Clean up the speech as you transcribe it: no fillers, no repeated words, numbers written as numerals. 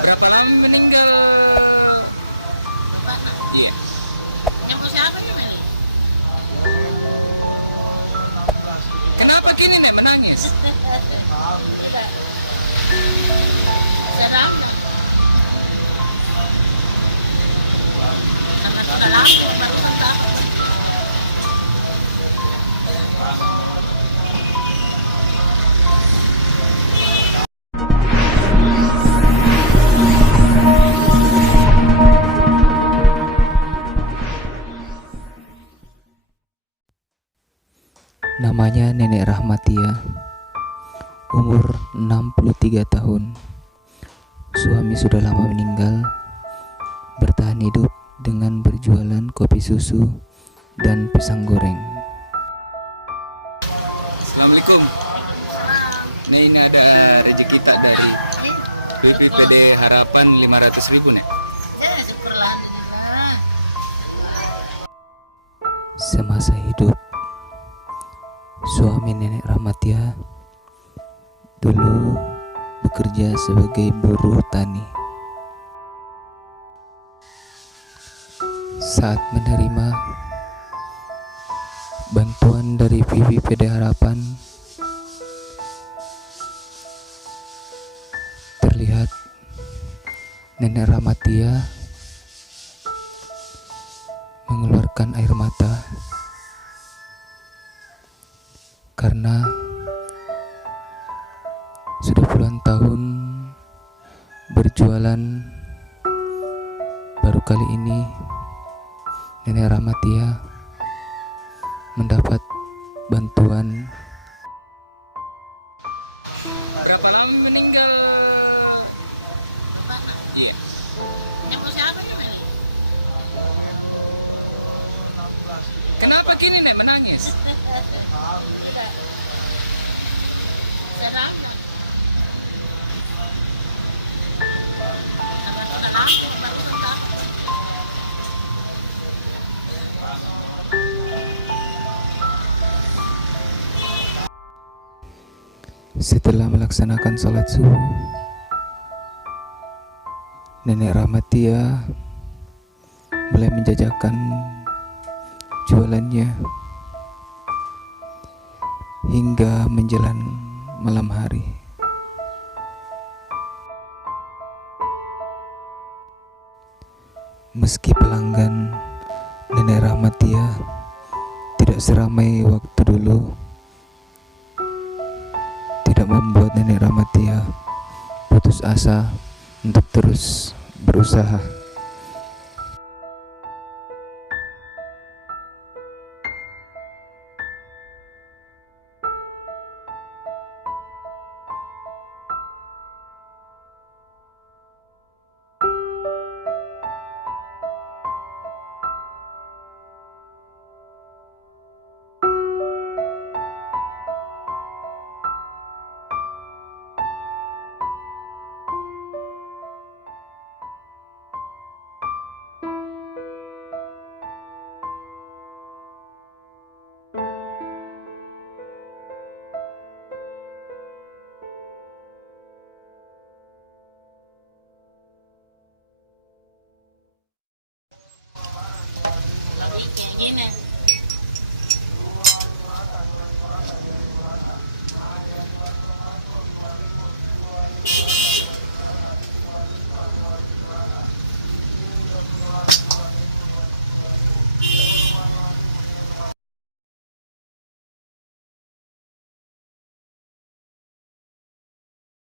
Berapa lama meninggal? Iya. Yang siapa nih, Meli? Kenapa gini nek menangis? Serang. Sama sudah lama baru tahu. Namanya Nenek Rahmatia, umur 63 tahun. Suami sudah lama meninggal, bertahan hidup dengan berjualan kopi susu dan pisang goreng. Assalamualaikum. Ini ada rezeki tak dari BPPD Harapan 500.000 nek. Jangan seperlahan juga. Semasa hidup, suami Nenek Rahmatia dulu bekerja sebagai buruh tani. Saat menerima bantuan dari BPPD Harapan, terlihat Nenek Rahmatia mengeluarkan air mata karena sudah puluhan tahun berjualan, baru kali ini Nenek Rahmatia mendapat bantuan. Berapa lama meninggal? Iya. Yang siapa nih, Meli? Kenapa gini nek menangis? Serang. Sama sudah lama baru tahu. Setelah melaksanakan sholat subuh, Nenek Rahmatia mulai menjajakan jualannya hingga menjelang malam hari. Meski pelanggan Nenek Rahmatia tidak seramai waktu dulu, tidak membuat Nenek Rahmatia putus asa untuk terus berusaha.